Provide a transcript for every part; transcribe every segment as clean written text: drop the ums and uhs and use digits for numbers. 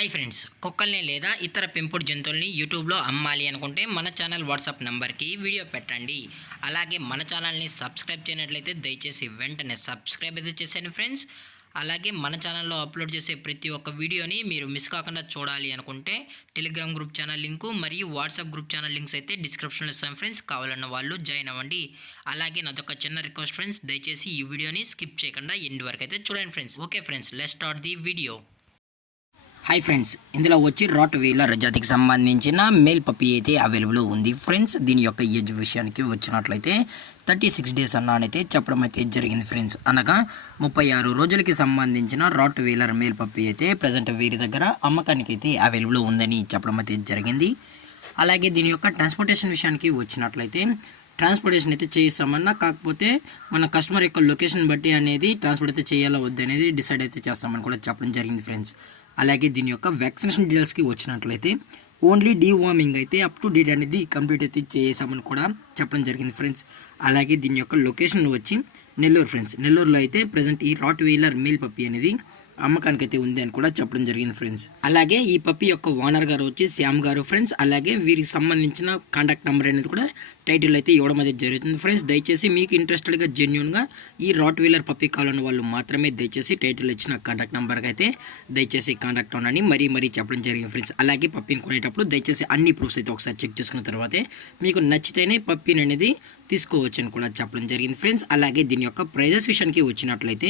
Hi friends, కుక్కల్ని లేదా ఇతర పెంపుడు జంతువుల్ని యూట్యూబ్లో అమ్మాలి అనుకుంటే మన ఛానల్ వాట్సాప్ నెంబర్కి వీడియో పెట్టండి. అలాగే మన ఛానల్ని సబ్స్క్రైబ్ చేయనట్లయితే దయచేసి వెంటనే సబ్స్క్రైబ్ అయితే చేసేయండి ఫ్రెండ్స్. అలాగే మన ఛానల్లో అప్లోడ్ చేసే ప్రతి ఒక్క వీడియోని మీరు మిస్ కాకుండా చూడాలి అనుకుంటే టెలిగ్రామ్ గ్రూప్ ఛానల్ లింకు మరియు వాట్సాప్ గ్రూప్ ఛానల్ లింక్స్ అయితే డిస్క్రిప్షన్లో ఇస్తాం ఫ్రెండ్స్. కావాలన్న వాళ్ళు జాయిన్ అవ్వండి. అలాగే నాదొక చిన్న రిక్వెస్ట్ ఫ్రెండ్స్, దయచేసి ఈ వీడియోని స్కిప్ చేయకుండా ఎండ్ వరకు అయితే చూడండి friends. Okay friends, let's start the video. Hi friends, ఇందులో వచ్చి రాట్ వీలర్ జాతికి సంబంధించిన మేల్ పప్పీ అయితే అవైలబుల్ ఉంది ఫ్రెండ్స్. దీని యొక్క ఏజ్ విషయానికి వచ్చినట్లయితే 36 డేస్ అన్నానైతే చెప్పడం అయితే జరిగింది ఫ్రెండ్స్. అనగా 36 రోజులకి సంబంధించిన రాట్ వీలర్ మేల్ పప్పీ అయితే ప్రజెంట్ వీరి దగ్గర అమ్మకానికి అయితే అవైలబుల్ ఉందని చెప్పడం అయితే జరిగింది. అలాగే దీని యొక్క ట్రాన్స్పోర్టేషన్ విషయానికి వచ్చినట్లయితే ట్రాన్స్పోర్టేషన్ అయితే చేయిస్తామన్నా, కాకపోతే మన కస్టమర్ యొక్క లొకేషన్ బట్టి అనేది ట్రాన్స్పోర్ట్ అయితే చేయాలా వద్దు అనేది డిసైడ్ అయితే చేస్తామని కూడా చెప్పడం జరిగింది ఫ్రెండ్స్. అలాగే దీని యొక్క వ్యాక్సినేషన్ డీటెయిల్స్కి వచ్చినట్లయితే ఓన్లీ డీవార్మింగ్ అయితే అప్ టు డేట్ అనేది కంప్లీట్ అయితే చేసామని కూడా చెప్పడం జరిగింది ఫ్రెండ్స్. అలాగే దీని యొక్క లొకేషన్ వచ్చి నెల్లూరు ఫ్రెండ్స్. నెల్లూరులో అయితే ప్రజెంట్ ఈ రాట్ వీలర్ మేల్ పప్పీ అనేది అమ్మకానికి అయితే ఉంది అని కూడా చెప్పడం జరిగింది ఫ్రెండ్స్. అలాగే ఈ పప్పీ యొక్క ఓనర్ గారు వచ్చి శ్యామ్ గారు ఫ్రెండ్స్. అలాగే వీరికి సంబంధించిన కాంటాక్ట్ నెంబర్ అనేది కూడా టైటిల్ అయితే ఇవ్వడం అయితే జరుగుతుంది ఫ్రెండ్స్. దయచేసి మీకు ఇంట్రెస్టెడ్గా జెన్యున్గా ఈ రాట్ వీలర్ పప్పీ కావాలన్న వాళ్ళు మాత్రమే దయచేసి టైటిల్ ఇచ్చిన కాంటాక్ట్ నెంబర్కి అయితే దయచేసి కాంటాక్ట్ అవ్వని మరీ చెప్పడం జరిగింది ఫ్రెండ్స్. అలాగే పప్పీని కొనేటప్పుడు దయచేసి అన్ని ప్రూఫ్స్ అయితే ఒకసారి చెక్ చేసుకున్న తర్వాతే మీకు నచ్చితేనే పప్పీని అనేది తీసుకోవచ్చు అని కూడా చెప్పడం జరిగింది ఫ్రెండ్స్. అలాగే దీని యొక్క ప్రైజెస్ విషయానికి వచ్చినట్లయితే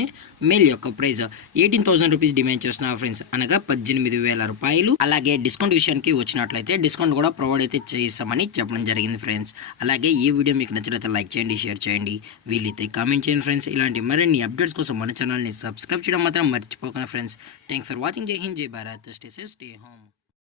మేల్ యొక్క ప్రైజ్ 18,000 రూపీస్ డిమాండ్ చేస్తున్నారు ఫ్రెండ్స్, అనగా 18,000 రూపాయలు. అలాగే డిస్కౌంట్ విషయానికి వచ్చినట్లయితే డిస్కౌంట్ కూడా ప్రొవైడ్ అయితే చేస్తామని చెప్పడం జరిగింది ఫ్రెండ్స్. అలాగే ఈ వీడియో మీకు నచ్చినట్లయితే లైక్ చేయండి, షేర్ చేయండి, వీలైతే కామెంట్ చేయండి ఫ్రెండ్స్. ఇలాంటి మరిన్ని అప్డేట్స్ కోసం మన ఛానల్ని సబ్స్క్రైబ్ చేయడం మాత్రం మర్చిపోకండి ఫ్రెండ్స్. Thanks for watching. జై హింద్, జై Bharat, stay safe, stay home.